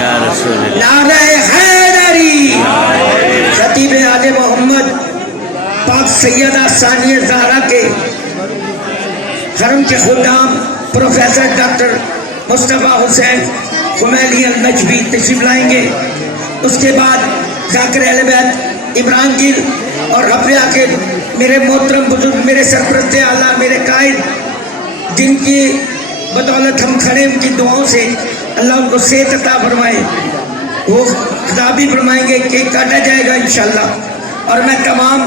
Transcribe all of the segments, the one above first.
یا رسول اللہ نعرہ حیدری خطیب آل محمد پاک سیدہ ثانیہ زہرا کے حرم کے خدام پروفیسر ڈاکٹر مصطفیٰ حسین خمیلی النجوی تشریف لائیں گے. اس کے بعد ذاکر اہل بیت عمران گل اور رفیع کے میرے محترم بزرگ، میرے سرپرست اعلیٰ، میرے قائد، جن کی بدولت ہم کھڑے، ان کی دعاؤں سے اللہ ان کو صحت عطا فرمائے، وہ خطابی فرمائیں گے، کیک کاٹا جائے گا انشاءاللہ. اور میں تمام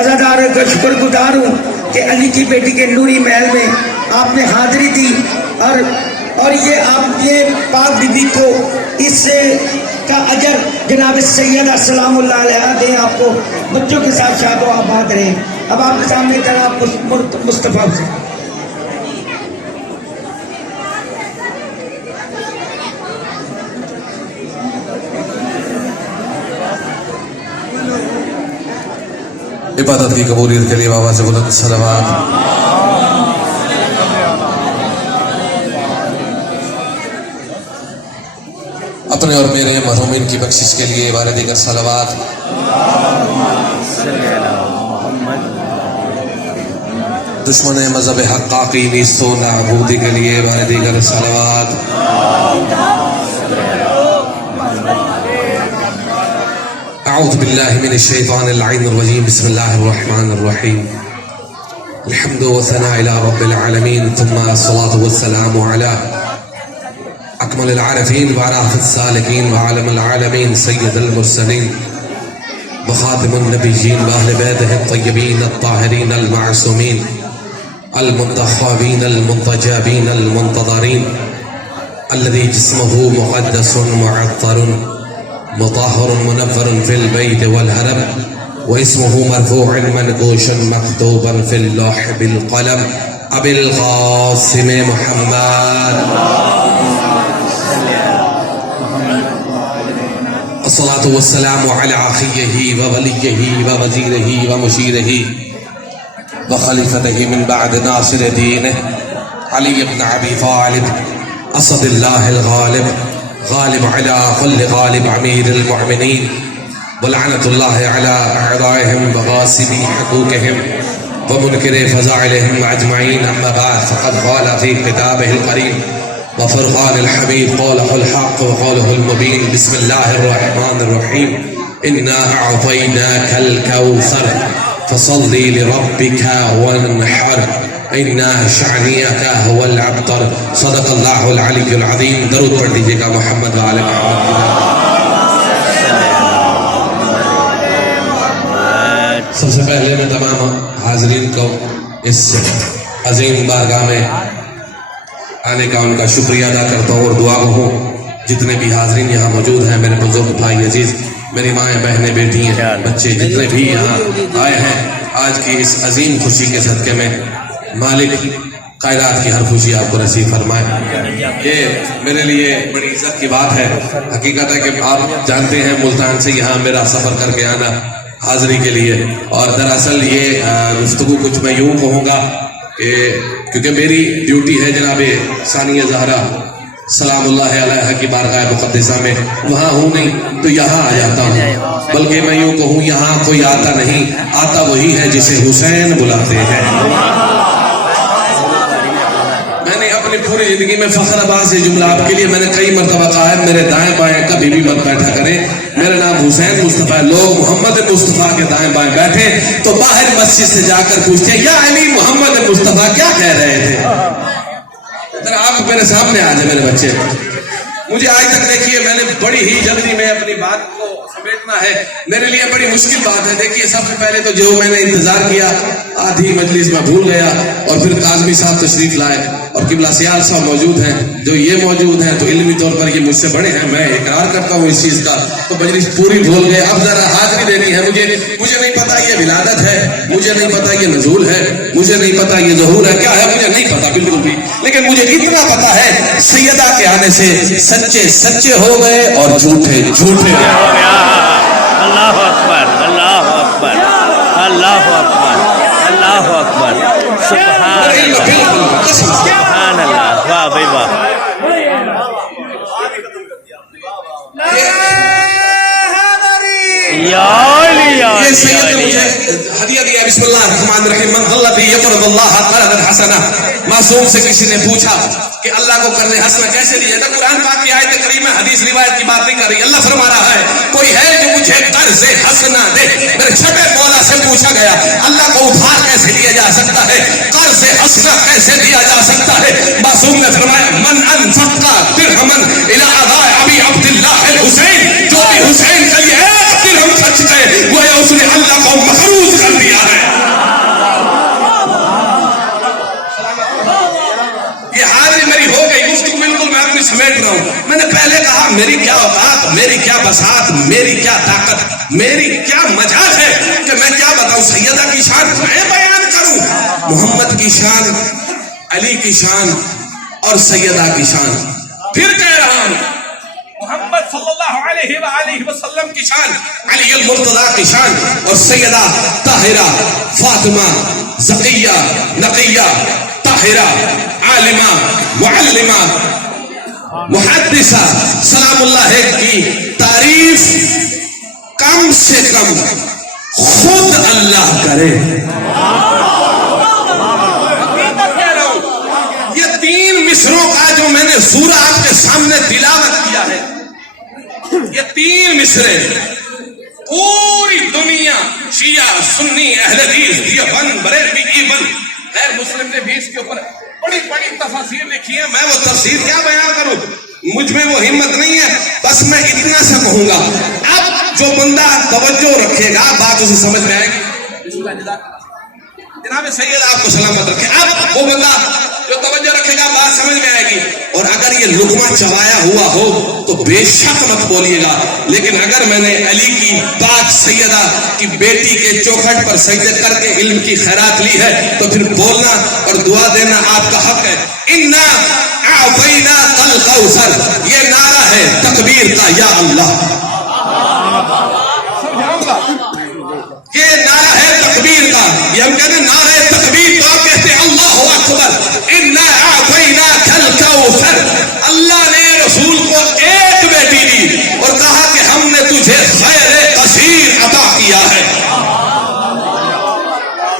عزاداروں کا شکر گزار ہوں کہ علی کی بیٹی کے نوری محل میں آپ نے حاضری دی، اور یہ آپ یہ پاک بی بی کو اس سے کا اجر جناب سیدہ سلام اللہ علیہ دیں، آپ کو بچوں کے ساتھ شاد و آباد رہیں. اب آپ کے سامنے جناب مصطفیٰ سے عبادت کی قبولیت کے لیے بابا سے بلند صلوات. اپنے اور میرے مرحومین کی بخشش کے لیے بار دیگر صلوات. دشمن مذہب حقاقی نیست و نابودی کے لیے بار دیگر صلوات. اعوذ باللہ من الشیطان اللعین الرجیم. بسم اللہ الرحمن الرحیم. الحمد والثناء الى رب العالمین، ثم الصلاة والسلام علی اکمل العارفین وعراف السالکین وعالم العالمین سید المرسلین وخاتم النبیین واہل بیتہ الطیبین الطاہرین المعصومین المنتخبین المنتجابین المنتظرین الذي جسمه مقدس معطر مطهر منور في البيت والهرم واسمه مرفوع منقوشا مكتوبا في اللوح بالقلم ابي القاسم محمد الصلاة والسلام على أخيه ووليه ووزيره ومشيره وخليفته من بعد ناصر دينه علي بن أبي طالب أسد الله الغالب غالب على كل غالب أمير المؤمنين ولعنة الله على أعدائهم وغاصبي حقوقهم ومنكر فضائلهم أجمعين. أما بعد، فقد قال في كتابه الكريم وفرقان الحميد قوله الحق وقوله المبين. بسم الله الرحمن الرحيم. إنا أعطيناك الكوثر فصل لربك وانحر إنا شانئك هو الأبتر. صدق الله العلي العظيم. درود پڑھ دیجیے گا محمد و آل محمد. سب سے پہلے میں تمام حاضرین کو اس عظیم بارگاہ میں آنے کا ان کا شکریہ ادا کرتا ہوں، اور دعا گو ہوں جتنے بھی حاضرین یہاں موجود ہیں، میرے بزرگ بھائی عزیز، میری مائیں بہنیں بیٹی ہیں بچے جتنے بھی یہاں آئے ہیں، آج کی اس عظیم خوشی کے صدقے میں مالک کائنات کی ہر خوشی آپ کو نصیب فرمائے. یہ میرے لیے بڑی عزت کی بات ہے. حقیقت ہے کہ آپ جانتے ہیں ملتان سے یہاں میرا سفر کر کے آنا حاضری کے لیے، اور دراصل یہ گفتگو کچھ میں یوں کہوں گا کہ کیونکہ میری ڈیوٹی ہے جناب ثانیہ زہرا سلام اللہ علیہ کی بارگاہ مقدسہ میں، وہاں ہوں نہیں تو یہاں آ جاتا ہوں، بلکہ میں یوں کہوں یہاں کوئی آتا نہیں، آتا وہی ہے جسے حسین بلاتے ہیں. میں نے اپنی پوری زندگی میں فخر آباد سے جملہ آپ کے لیے میں نے کئی مرتبہ کہا ہے، میرے دائیں بائیں کبھی بھی مت بیٹھا کریں، میرا نام حسین مصطفیٰ ہے. لوگ محمد مصطفیٰ کے دائیں بائیں بیٹھے تو باہر مسجد سے جا کر پوچھتے ہیں یا علی محمد مصطفیٰ کیا کہہ رہے تھے. ذرا آپ میرے سامنے آ جائے میرے بچے. مجھے آج تک دیکھیے میں نے بڑی ہی جلدی میں اپنی بات کو سمیٹنا ہے، میرے لیے بڑی مشکل بات ہے. دیکھیے سب سے پہلے تو جو میں نے انتظار کیا آدھی مجلس میں بھول گیا، اور پھر کاظمی صاحب تشریف لائے اور قبلہ سیال صاحب موجود ہیں، جو یہ موجود ہیں تو علمی طور پر یہ مجھ سے بڑے ہیں، میں اقرار کرتا ہوں اس چیز کا، تو مجلس پوری بھول گئے. اب ذرا حاضری دینی ہے مجھے نہیں پتا یہ ولادت ہے، مجھے نہیں پتا یہ نزول ہے، مجھے نہیں پتا یہ ظہور ہے، کیا ہے مجھے نہیں پتا بالکل بھی، لیکن مجھے اتنا پتا ہے سیدہ کے آنے سے سچے سچے ہو گئے اور جھوٹے جھوٹے ہو گئے. اللہ اکبر اللہ اکبر اللہ اکبر اللہ اکبر. سبحان اللہ سبحان اللہ. واہ بھائی واہ. یہ سید نے مجھے ہدیہ دیا. بسم اللہ الرحمن الرحیم. من الذی یقرض اللہ قرضا حسنا. معصوم سے کسی نے پوچھا کہ اللہ کو قرض حسنا کیسے دیا جاتا؟ قرآن پاک کی آیت کریمہ حدیث روایت کی بات نہیں کر رہی. اللہ فرما رہا ہے کوئی ہے جو مجھے قرض حسنا دے. میرے چھٹے مولا سے پوچھا گیا اللہ کو ادھار کیسے دیا جا سکتا ہے, قرض حسنا کیسے دیا جا سکتا ہے؟ معصوم نے فرمایا من انفق درہما الی اداء ابی عبداللہ الحسین. جو بھی حسین کے لیے ایک درہم خرچ کرے گویا اس نے اللہ کو مقروض کر دیا ہے. یہ حاضری میری ہو گئی, گفتگو بالکل میں اپنی سمیٹ رہا ہوں. میں نے پہلے کہا میری کیا اوقات, میری کیا بساط, میری کیا طاقت, میری کیا مجال ہے کہ میں کیا بتاؤں. سیدہ کی شان میں بیان کروں, محمد کی شان, علی کی شان اور سیدہ کی شان. پھر کہہ رہا ہوں محمد صلی اللہ علیہ وآلہ وسلم کی شان, علی المرتضی کی شان اور سیدہ طاہرہ فاطمہ زکیہ نقیہ طاہرہ عالمہ معلمہ محدثہ سلام اللہ کی تعریف کم سے کم خود اللہ کرے. یہ 3 مصروں کا جو میں نے سورہ آپ کے سامنے تلاوت کیا ہے, یہ 3 مصرے پوری دنیا شیعہ سنی اہل حدیث دیوبند بریلوی ایون غیر مسلم نے بھی اس کے اوپر بڑی بڑی تفاسیر لکھی ہے. میں وہ تفسیر کیا بیان کروں, مجھ میں وہ ہمت نہیں ہے. بس میں اتنا سا کہوں گا, اب جو بندہ توجہ رکھے گا بات اسے سمجھ میں آئے گی. جناب سید آپ کو سلامت رکھے. اب وہ بندہ جو توجہ رکھے گا بات سمجھ میں آئے گی. اور اگر یہ لقمہ چبایا ہوا ہو تو بے شک مت بولیے گا, لیکن اگر میں نے علی کی پاک سیدہ کی بیٹی کے چوکھٹ پر سجدے کر کے علم کی خیرات لی ہے تو پھر بولنا اور دعا دینا آپ کا حق ہے. انا اعطیناک الکوثر, یہ نعرہ ہے تکبیر کا, یا اللہ یہ نعرہ ہے تکبیر کا. یہ ہم کہتے ہیں نعرہ تکبیر, تو آپ کہتے ہیں اللہ اکبر. انا اعطیناک الکوثر. اللہ نے رسول کو ایک بیٹی دی اور کہا کہ ہم نے تجھے خیر کثیر عطا کیا ہے.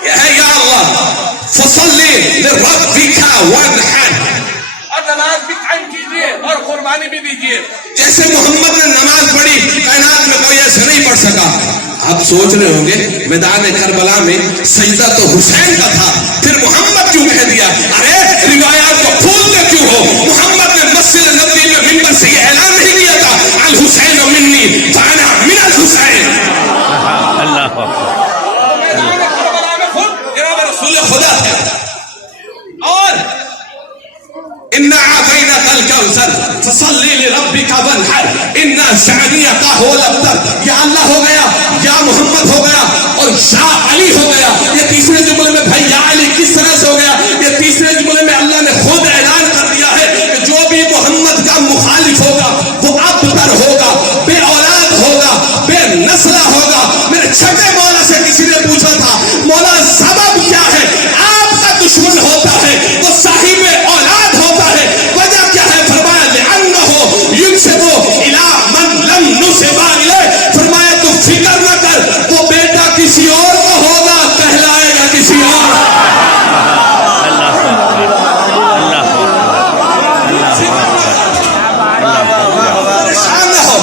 یہ ہے یا اللہ فصلی لربک وانحر, اور نماز بھی قائم کیجیے اور قربانی بھی دیجیے. جیسے محمد نے نماز پڑھی کائنات میں کوئی ایسے نہیں پڑھ سکا. آپ سوچ رہے ہوں گے میدان کربلا میں سجدہ تو حسین کا تھا, پھر محمد کیوں کہہ دیا؟ ارے روایات کو کھولتے کیوں ہو؟ محمد نے مسجد نبوی میں منبر سے یہ اعلان نہیں کیا تھا الحسین منی فانا من الحسین. اللہ میدان کربلا میں خود جناب رسول خدا تھا. اور انا اعطیناک الکوثر فصلی لربک وانحر ان شانئک هو الابتر. یا اللہ ہو گیا, یا محمد ہو گیا اور یا علی ہو گیا. یہ تیسرے جملے میں بھائی یا علی کس طرح سے ہو گیا؟ یہ تیسرے جملے میں اللہ نے خود اعلان کر دیا ہے کہ جو بھی محمد کا مخالف ہوگا وہ ابتر ہوگا, بے اولاد ہوگا, بے نسلہ ہوگا. میرے چھٹے مولا سے کسی نے پوچھا تھا مولا سبب کیا ہے؟ آپ کا دشمن ہوتا ہے وہ صاحب اولاد ہوتا ہے, وجہ کیا ہے؟ فرمایا لأنہ ينسب الى من لم نسب الیہ. فرمایا تو فکر نہ کر, وہ بیٹا کسی اور کا ہوگا, کہلائے گا کسی اور. پریشان نہ ہو,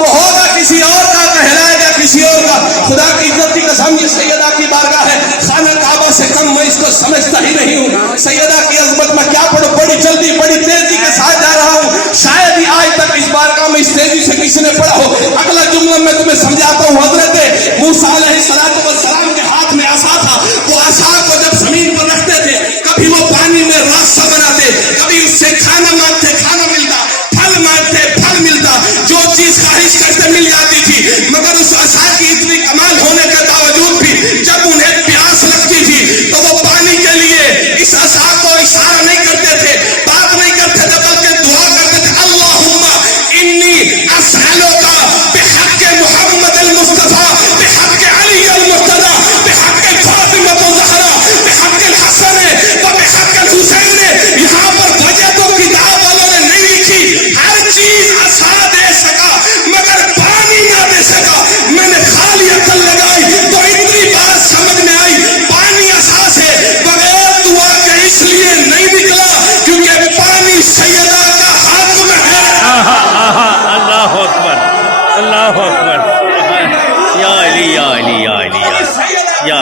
وہ ہوگا کسی اور کا, کہلائے گا کسی اور کا. خدا کی عزت کی قسم یہ سیدہ کی بارگاہ ہے, خانہ کعبہ سے کم میں اس کو سمجھتا ہی نہیں ہوں. سیدہ کی عظمت میں کیا پڑھوں, بڑی جلدی بڑی تیزی کے ساتھ جا رہا ہوں. شاید ہی آج تک اس بارگاہ میں اس تیزی سے کسی نے پڑھا ہو. اگلا جملہ میں تمہیں سمجھاتا ہوں. حضرت موسیٰ علیہ السلام کے ہاتھ میں عصا تھا. وہ عصا کو جب زمین پر رکھتے تھے کبھی وہ پانی میں راستہ بناتے, کبھی اس سے کھانا مانگتے کھانا ملتا, پھل مانگتے پھل ملتا, جو چیز خواہش کرتے مل جاتی تھی. مگر اس عصا کی اتنی کمال ہونے کے باوجود بھی جب انہیں پیاس لگتی تھی تو وہ پانی کے لیے اس عصا کو اشارہ نہیں کرتے تھے, بات نہیں کرتے تھے, بلکہ دعا کرتے تھے اللہم انی اسألک بحق محمد المصطفیٰ, بحق علی المرتضی, بحق فاطمہ الزہرا, بحق الحسن و بحق الحسین. یہاں پر وجہ تو کتاب والوں نے نہیں لکھی, ہر چیز عصا دے سکا مگر پانی نہ دے سکا. میں نے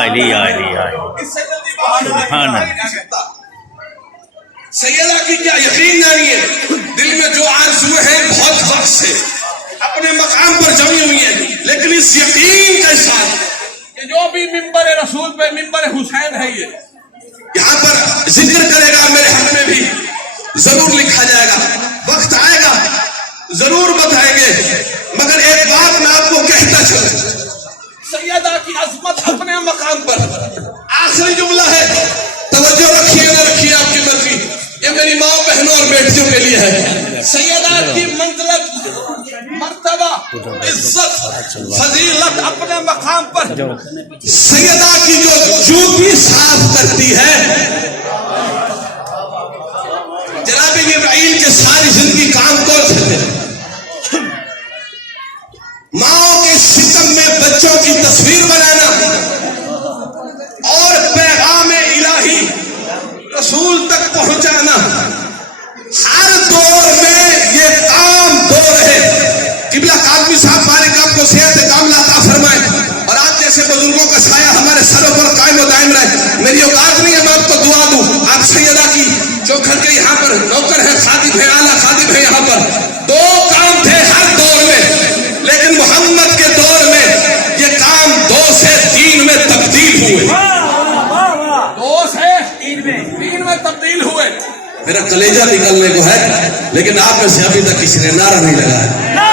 علی یا علی یا علی اس سے جلدی بات سبحان اللہ۔ نہیں سکتا۔ سیدہ کی کیا یقین نہیں ہے، دل میں جو آرزو ہیں بہت وقت سے اپنے مقام پر جمی ہوئی ہیں، لیکن اس یقین کے ساتھ کہ جو بھی ممبر رسول پہ ممبر حسین ہے یہ یہاں پر ذکر کرے گا، میرے حق میں بھی ضرور لکھا جائے گا، وقت آئے گا ضرور بتائیں گے، مگر ایک بات میں آپ کو کہتا چلوں، سیدہ کی عظمت اپنے مقام پر۔ آخری جملہ ہے، توجہ رکھیے نہ رکھیے آپ کی مرضی، یہ میری ماں بہنوں اور بیٹیوں کے لیے ہے۔ سیدہ کی منزلت، مرتبہ، عزت، فضیلت اپنے مقام پر۔ سیدہ کی جو جوتی صاف کرتی ہے، جناب جبرائیل کے ساری زندگی کام کون سے تھے؟ ماں کے شکم میں بچوں کی تصویر بنانا اور پیغام الہی رسول تک پہنچانا۔ ہر دور میں یہ کام دو رہے۔ قبلہ کاظمی صاحب مالک آپ کو صحت کاملہ عطا فرمائے اور آپ جیسے بزرگوں کا سایہ ہمارے سروں پر قائم و دائم رہے۔ میری اوقات نہیں ہے میں آپ کو دعا دوں، آپ سیدہ کی جو گھر کے یہاں پر نوکر ہے، خادم ہے، اعلیٰ خادم ہے، یہاں پر دو کام تھے ہر دور میں، لیکن محمد کے دور میں یہ کام 2 سے 3 میں تبدیل ہوئے۔ 2 سے 3 میں تبدیل ہوئے۔ میرا کلیجہ نکلنے کو ہے، لیکن آپ میں سے ابھی تک کسی نے نعرہ نہیں لگایا۔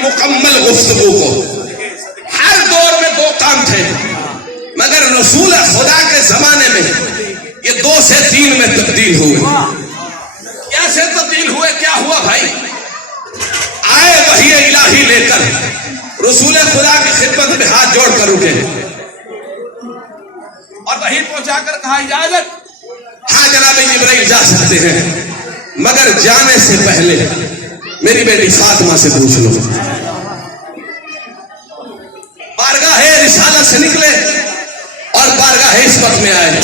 مکمل گفتگو کو ہر دور میں 2 کام تھے، مگر رسول خدا کے زمانے میں یہ 2 سے 3 میں تبدیل ہوئے۔ کیسے تبدیل ہوئے؟ کیا ہوا بھائی؟ آئے وحی الہی لے کر رسول خدا کی خدمت میں ہاتھ جوڑ کر اٹھے اور وحی پہنچا کر کہا اجازت، ہاں جناب جبرائیل جا سکتے ہیں، مگر جانے سے پہلے میری بیٹی فاطمہ سے پوچھ لو۔ بارگاہ رسالت سے نکلے اور بارگاہ عصمت میں آئے،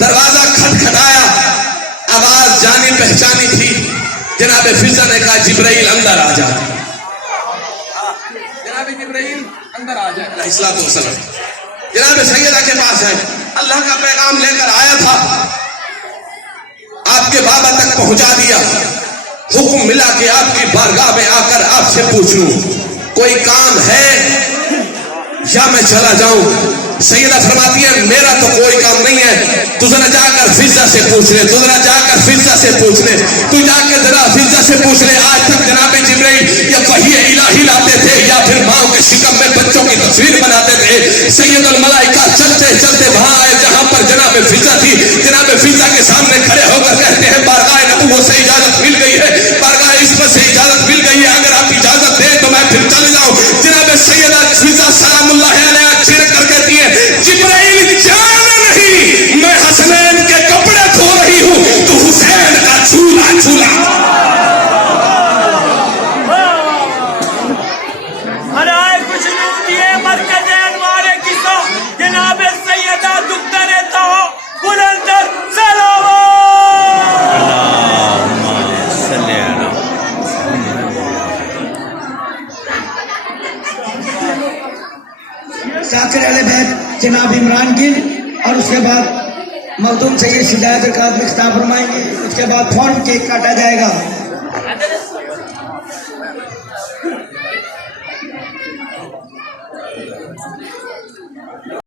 دروازہ کھٹکھٹایا، آواز جانی پہچانی تھی، جناب فضا نے کہا جبرائیل اندر آ جا، جناب جبرائیل اندر آ جائے علیہ الصلوۃ والسلام۔ جناب سیدہ کے پاس ہے، اللہ کا پیغام لے کر آیا تھا، آپ کے بابا تک پہنچا دیا، حکم ملا کہ آپ کی بارگاہ میں آ کر آپ سے پوچھ لوں کوئی کام ہے یا میں چلا جاؤں؟ سیدہ فرماتی ہے میرا تو کوئی کام نہیں ہے، تو ذرا جا کر فضا سے پوچھ لے، تو ذرا جا کر فضا سے پوچھ لے، تو جا کے ذرا فضا سے پوچھ لے۔ آج تک جناب جبرائیل یا وحی الہی لاتے تھے یا پھر ماں کے شکم میں بچوں کی تصویر بناتے تھے۔ سید الملائکہ چلتے چلتے وہاں آئے جہاں پر جناب فضا تھی، جناب فضا کے سامنے کھڑے ہو کر کہتے ہیں بارگاہ نبوت سے اجازت مل گئی ہے، بارگاہ عصمت سے اجازت مل گئی ہے، اگر آپ اجازت دیں تو میں پھر چل جاؤں۔ جناب سیدہ فضا سلام اللہ علیہ چھڑک کر کہتی ہے جبرائیل جانا نہیں، میں حسنین کے کپڑے دھو رہی ہوں، تو حسین کا چولہا چولہا۔ جناب سیدہ دکھتا رہتا ہو بلندر سلام۔ ذاکر اہل بیت جناب عمران گل اور اس کے بعد مخدوم سید ہدایت کاظمی خطاب فرمائیں گے، اس کے بعد فون کیک کاٹا جائے گا۔